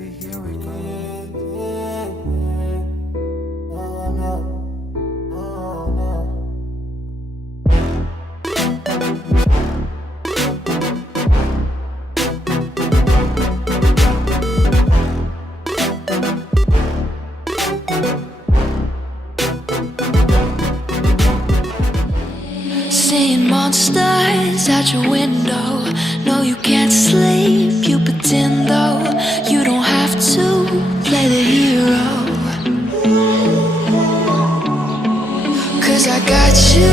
baby, here we go. Seeing monsters out your window. No, you can't sleep, you pretend though. You don't have to play the hero. Cause I got you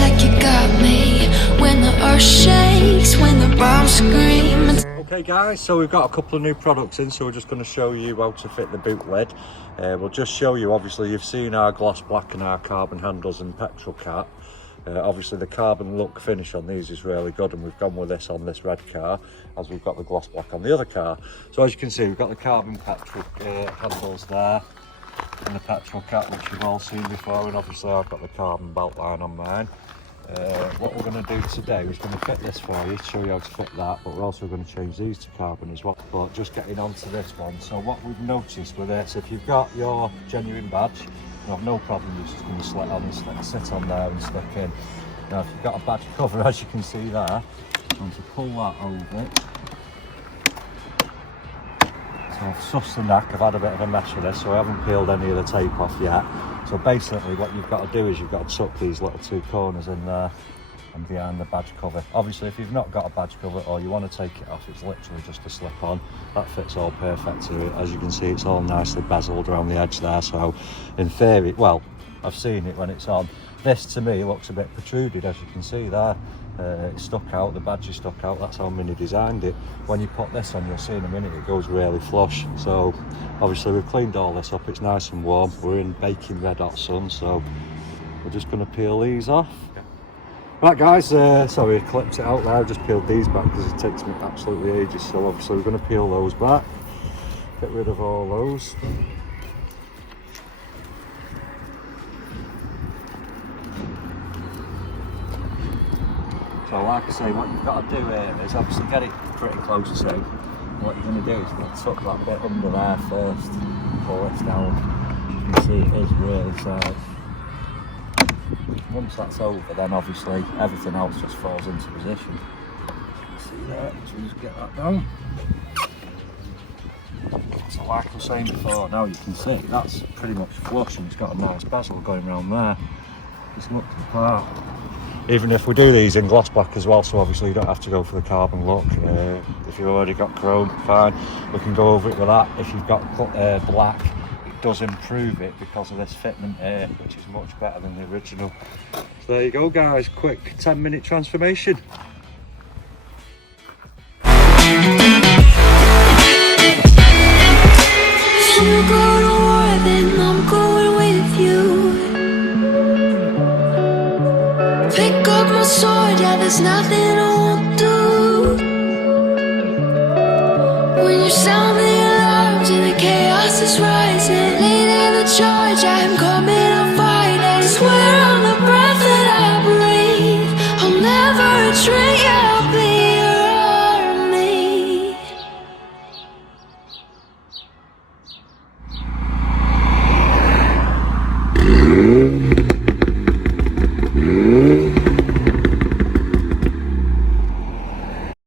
like you got me. When the earth shakes, when the bombs scream. Okay guys, so we've got a couple of new products in, so we're just going to show you how to fit the boot lid. We'll just show you, obviously you've seen our gloss black and our carbon handles and petrol cap. Obviously the carbon look finish on these is really good, and we've gone with this on this red car as we've got the gloss black on the other car. So as you can see, we've got the carbon petrol handles there and the petrol cap, which you've all seen before, and obviously I've got the carbon belt line on mine. What we're going to do today is going to fit this for you, show you how to fit that, but we're also going to change these to carbon as well. But just getting onto this one, so what we've noticed with this, if you've got your genuine badge, you have no problem, you're just going to slip on and sit on there and stick in. Now if you've got a badge cover, as you can see there, I'm going to pull that over. So I've sussed the nack, I've had a bit of a mess with this, so I haven't peeled any of the tape off yet. So basically what you've got to do is you've got to tuck these little two corners in there and behind the badge cover. Obviously if you've not got a badge cover or you want to take it off, it's literally just a slip on. That fits all perfect to it. As you can see, it's all nicely bezeled around the edge there, so in theory, well, I've seen it when it's on. This to me looks a bit protruded, as you can see there. It's stuck out, the badge is stuck out, that's how Mini designed it. When you put this on, you'll see in a minute it goes really flush. So obviously we've cleaned all this up, it's nice and warm, we're in baking red hot sun, so we're just going to peel these off. Right guys, sorry I clipped it out there, I've just peeled these back because it takes me absolutely ages, so obviously we're going to peel those back, get rid of all those. So like I say, what you've got to do here is obviously get it pretty close to. What you're going to do is you're going to tuck that bit under there first, pull this down. You can see it is really tight. Once that's over, then obviously everything else just falls into position. See that? So just get that down. So like I was saying before, now you can see that's pretty much flush and it's got a nice bezel going around there. Just look to the part. Even if we do these in gloss black as well, so obviously you don't have to go for the carbon look. If you've already got chrome, fine, we can go over it with that. If you've got black, it does improve it because of this fitment here, which is much better than the original. So there you go guys, quick 10-minute transformation. If you go to war, then I'm going with you. Pick up my sword, yeah, there's nothing I won't do. When you sound the alarms and the chaos is rising, leading the charge, I'm going.